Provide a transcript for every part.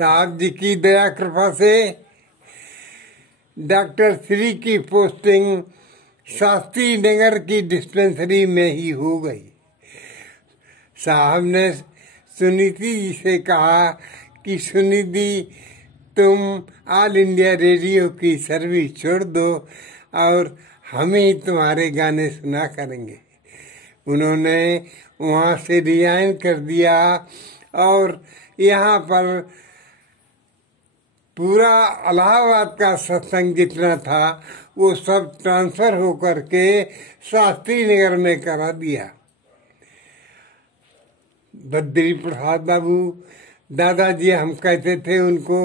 साहब जी की दया कृपा से डॉक्टर श्री की पोस्टिंग शास्त्री नगर की डिस्पेंसरी में ही हो गई। साहब ने सुनीति जी से कहा कि सुनिधि तुम ऑल इंडिया रेडियो की सर्विस छोड़ दो और हम ही तुम्हारे गाने सुना करेंगे। उन्होंने वहाँ से रिजाइन कर दिया और यहाँ पर पूरा इलाहाबाद का सत्संग जितना था वो सब ट्रांसफर होकर के शास्त्री नगर में करा दिया। बद्री प्रसाद बाबू दादाजी हम कहते थे उनको,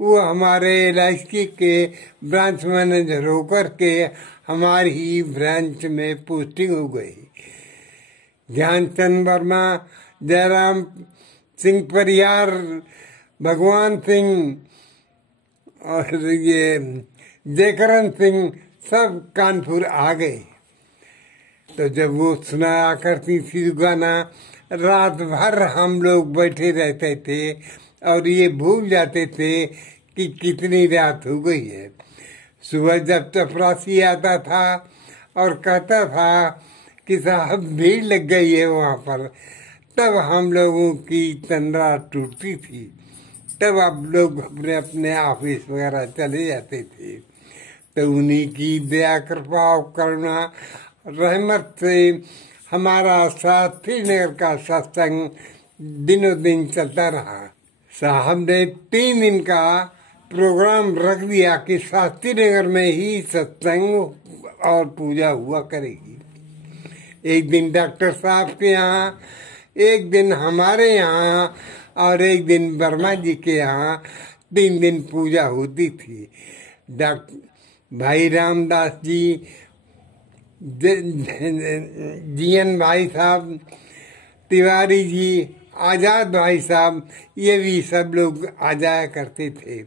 वो हमारे LIC के ब्रांच मैनेजर होकर के हमारी ही ब्रांच में पोस्टिंग हो गई। ज्ञानचंद वर्मा, जयराम सिंह परियार, भगवान सिंह और ये जयकरण सिंह सब कानपुर आ गए। तो जब वो सुनाया करती थी गाना, रात भर हम लोग बैठे रहते थे और ये भूल जाते थे कि कितनी रात हो गई है। सुबह जब चपरासी आता था और कहता था कि साहब भीड़ लग गई है वहाँ पर, तब हम लोगों की तंद्रा टूटती थी। तब आप लोग अपने अपने ऑफिस वगैरह चले जाते थे। तो उन्हीं की दया कृपा और करुणा रहमत से हमारा शास्त्री नगर का सत्संग दिनों दिन चलता रहा। साहब ने 3 दिन का प्रोग्राम रख दिया कि शास्त्री नगर में ही सत्संग और पूजा हुआ करेगी। एक दिन डॉक्टर साहब के यहाँ, एक दिन हमारे यहाँ और एक दिन वर्मा जी के यहाँ 3 दिन पूजा होती थी। भाई रामदास जी, जीएन भाई साहब, तिवारी जी, आजाद भाई साहब, ये भी सब लोग आ जाया करते थे।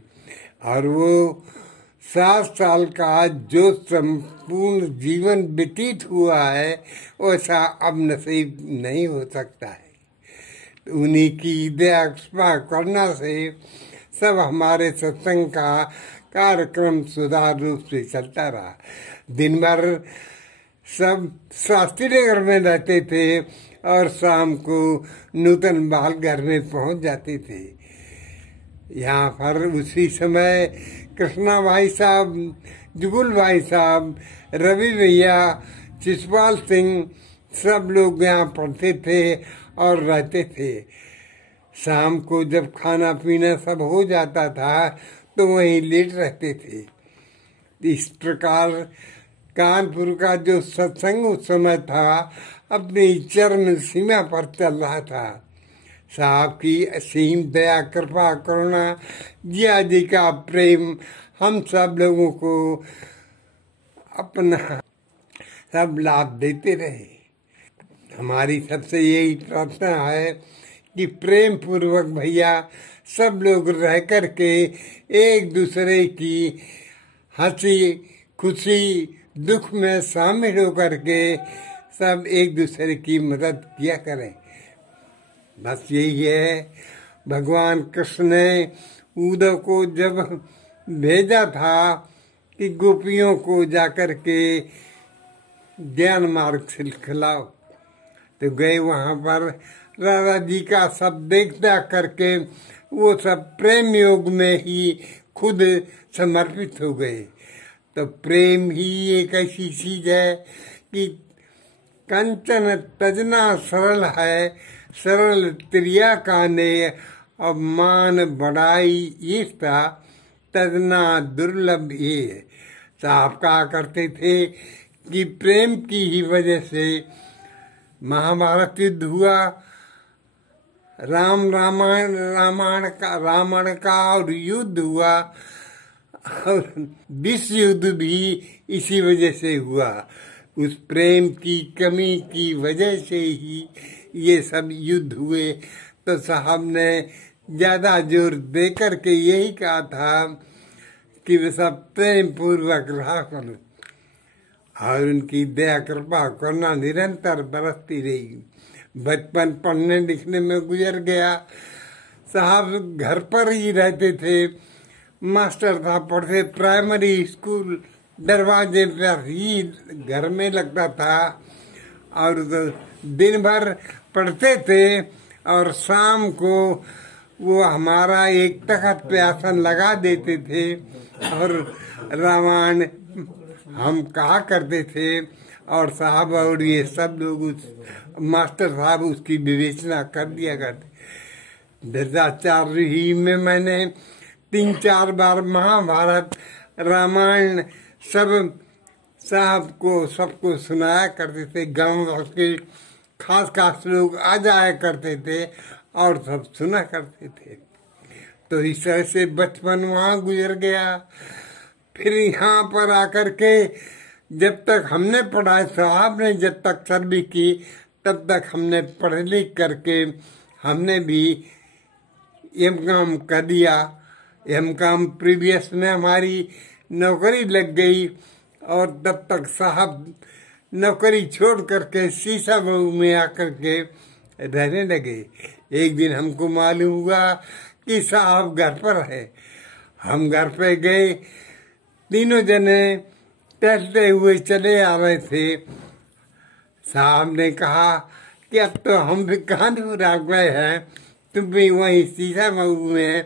और वो 7 साल का जो संपूर्ण जीवन व्यतीत हुआ है वैसा अब नसीब नहीं हो सकता है। उन्हीं की दया करना से सब हमारे सत्संग का कार्यक्रम सुचारू रूप से चलता रहा। दिन भर सब शास्त्री नगर में रहते थे और शाम को नूतन बाल घर में पहुंच जाते थे। यहाँ पर उसी समय कृष्णा भाई साहब, जुगुल भाई साहब, रवि भैया, शिशपाल सिंह सब लोग यहाँ पढ़ते थे और रहते थे। शाम को जब खाना पीना सब हो जाता था तो वहीं लेट रहते थे। इस प्रकार कानपुर का जो सत्संग उस समय था अपनी चरम सीमा पर चल रहा था। साहब की असीम दया कृपा करुणा, जिया जी का प्रेम हम सब लोगों को अपना सब लाभ देते रहे। हमारी सबसे यही प्रार्थना है कि प्रेम पूर्वक भैया सब लोग रह कर के एक दूसरे की हंसी खुशी दुख में शामिल होकर के सब एक दूसरे की मदद किया करें। बस यही है। भगवान कृष्ण ने उद्धव को जब भेजा था कि गोपियों को जाकर के ज्ञान मार्ग सिखलाओ, तो गए वहाँ पर राधा जी का सब देखता करके वो सब प्रेम योग में ही खुद समर्पित हो गए। तो प्रेम ही एक ऐसी चीज है कि कंचन तजना सरल है, सरल त्रिया काने, अब मान बढ़ाई ईर्षा तजना दुर्लभ ये। साहब कहा करते थे कि प्रेम की ही वजह से महाभारत युद्ध हुआ, रामायण का और युद्ध हुआ, और विश्व युद्ध भी इसी वजह से हुआ। उस प्रेम की कमी की वजह से ही ये सब युद्ध हुए। तो साहब ने ज्यादा जोर दे कर के यही कहा था कि वे सब प्रेम पूर्वक रहा करो, और उनकी दया कृपा करना निरंतर बरसती रही। बचपन पढ़ने लिखने में गुजर गया, साहब घर पर ही रहते थे। मास्टर साहब पढ़ते प्राइमरी स्कूल दरवाजे पर ही घर में लगता था, और दिन भर पढ़ते थे, और शाम को वो हमारा एक तख्त पे आसन लगा देते थे और रामायण हम कहा करते थे, और साहब और ये सब लोग मास्टर साहब उसकी विवेचना कर दिया करते। दशाचार्य ही में मैंने 3-4 बार महाभारत रामायण सब साहब को सबको सुनाया करते थे। गांव के खास लोग आ जाया करते थे और सब सुना करते थे। तो इस तरह से बचपन वहाँ गुजर गया। फिर यहाँ पर आकर के जब तक हमने पढ़ा, साहब ने जब तक सर्विस की तब तक हमने पढ़ लिख करके हमने भी एम.कॉम कर दिया। एम.कॉम प्रीवियस में हमारी नौकरी लग गई, और तब तक साहब नौकरी छोड़ करके शीशामऊ में आकर के रहने लगे। एक दिन हमको मालूम हुआ कि साहब घर पर है। हम घर पे गए, तीनों जने टहलते हुए चले आ रहे थे। साहब ने कहा कि अब तो हम भी कानपुर आ गए हैं, तुम भी वहीं शीशामऊ में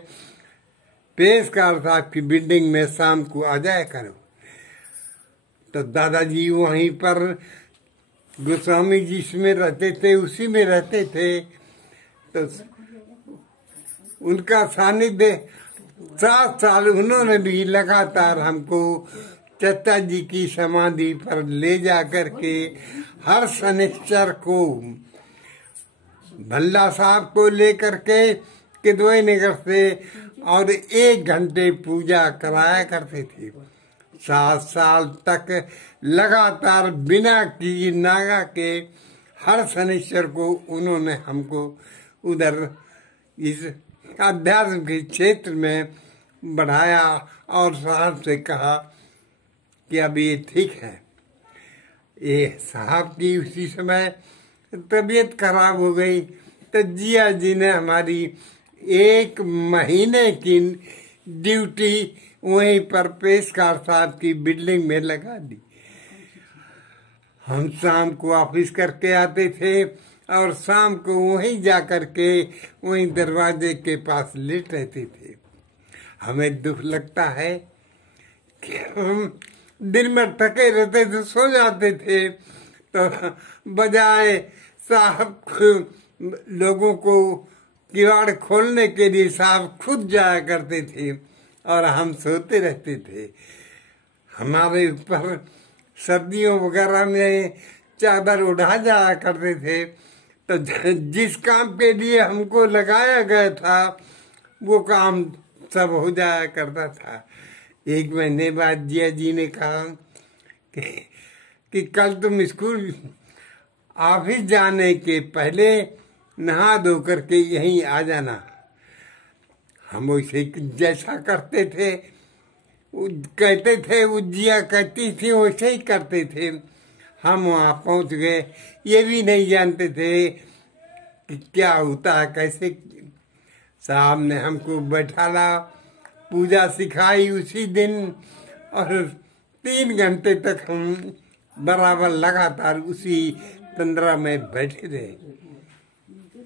पेशकार साहब की बिल्डिंग में शाम को आ जाया करो। तो दादाजी वहीं पर गोस्वामी जी में रहते थे, उसी में रहते थे। तो उनका सानिध्य 7 साल उन्होंने भी लगातार हमको चचा जी की समाधि पर ले जा करके हर शनिश्चर को भल्ला साहब को लेकर के किदवई नगर से और 1 घंटे पूजा कराया करते थे। 7 साल तक लगातार बिना की नागा के हर शनिश्चर को उन्होंने हमको उधर इस अध्यात्म के क्षेत्र में बढ़ाया, और साहब से कहा कि अब ये ठीक है। ये साहब की उसी समय तबीयत खराब हो गई, तो जिया जी ने हमारी 1 महीने की ड्यूटी वहीं पर पेशकार साहब की बिल्डिंग में लगा दी। हम शाम को ऑफिस करके आते थे और शाम को वहीं जा करके वहीं दरवाजे के पास लेट रहते थे। हमें दुख लगता है कि हम दिन में थके रहते थे, सो जाते थे, तो बजाय साहब लोगों को किवाड़ खोलने के लिए साहब खुद जाया करते थे और हम सोते रहते थे। हमारे ऊपर सर्दियों वगैरह में चादर उड़ा जाया करते थे, तो जिस काम के लिए हमको लगाया गया था वो काम सब हो जाया करता था। 1 महीने बाद जिया जी ने कहा कि कल तुम स्कूल ऑफिस जाने के पहले नहा धो करके यहीं आ जाना। हम वैसे जैसा करते थे, कहते थे, वो जिया कहती थी वैसे ही करते थे। हम वहाँ पहुँच गए, ये भी नहीं जानते थे कि क्या होता है, कैसे। साहब ने हमको बैठाला, पूजा सिखाई उसी दिन, और 3 घंटे तक हम बराबर लगातार उसी तंद्रा में बैठे रहे।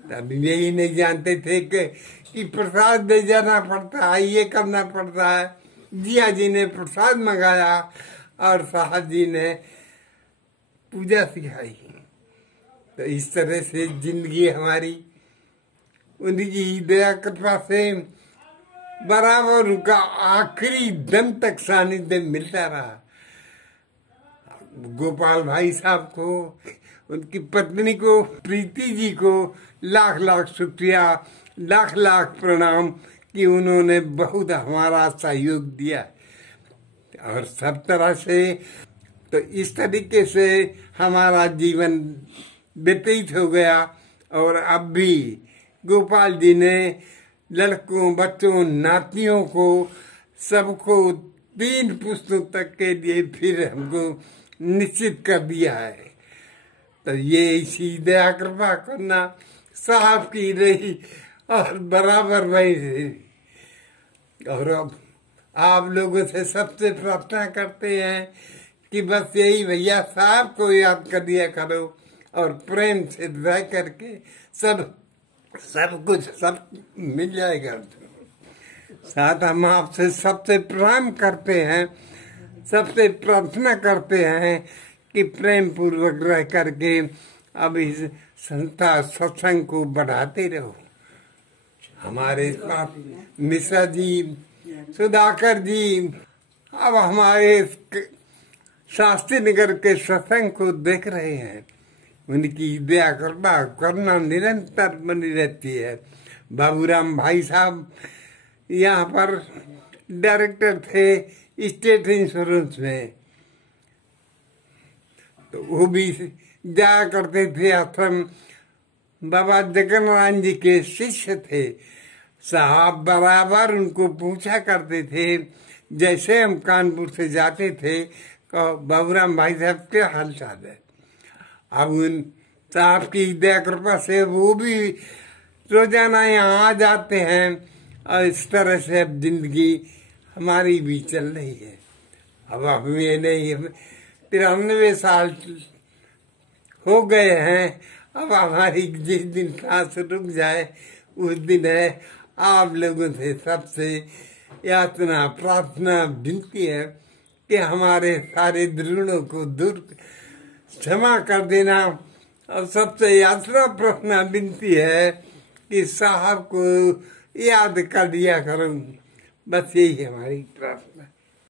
तब यही नहीं जानते थे कि प्रसाद दे जाना पड़ता है, ये करना पड़ता है। जिया जी ने प्रसाद मंगाया और साहब जी ने पूजा सिखाई। तो इस तरह से जिंदगी हमारी उनकी दया कृपा से बराबर उनका आखिरी दम तक सानिध्य मिलता रहा। गोपाल भाई साहब को, उनकी पत्नी को, प्रीति जी को लाख लाख शुक्रिया, लाख लाख प्रणाम कि उन्होंने बहुत हमारा सहयोग दिया। और सब तरह से तो इस तरीके से हमारा जीवन व्यतीत हो गया। और अब भी गोपाल जी ने लड़कों, बच्चों, नातियों को सबको 3 पुस्तकों तक के लिए फिर हमको निश्चित कर दिया है। तो ये इसी दया कृपा करना साहब की रही और बराबर वही थे। और अब आप लोगों से सबसे प्रार्थना करते हैं कि बस यही भैया साहब को याद कर दिया करो और प्रेम से रह करके सब कुछ सब मिल जाएगा। साथ हम आपसे सबसे प्रेम करते हैं, सबसे प्रार्थना करते हैं कि प्रेम पूर्वक रह करके अब इस संस्था सत्संग को बढ़ाते रहो। हमारे साथ मिश्रा जी, सुधाकर जी अब हमारे शास्त्री नगर के सत्संग को देख रहे हैं। उनकी दया करना निरंतर बनी रहती है। बाबूराम भाई साहब यहाँ पर डायरेक्टर थे स्टेट इंश्योरेंस में, तो वो भी जाया करते थे आश्रम। बाबा जगन्नाथ जी के शिष्य थे साहब, बराबर उनको पूछा करते थे। जैसे हम कानपुर से जाते थे तो बाबूराम भाई साहब के हाल चाल है। अब उन साहब की दया कृपा से वो भी रोजाना यहाँ आ जाते हैं और इस तरह से अब जिंदगी हमारी भी चल रही है। अब हमें नहीं 93 साल हो गए हैं। अब हमारी जिस दिन सांस रुक जाए उस दिन है। आप लोगों से सबसे याचना प्रार्थना विनती है कि हमारे सारे दृढ़ों को दूर क्षमा कर देना। और सबसे याचना प्रार्थना विनती है कि साहब को याद कर दिया करो। बस यही हमारी प्रार्थना।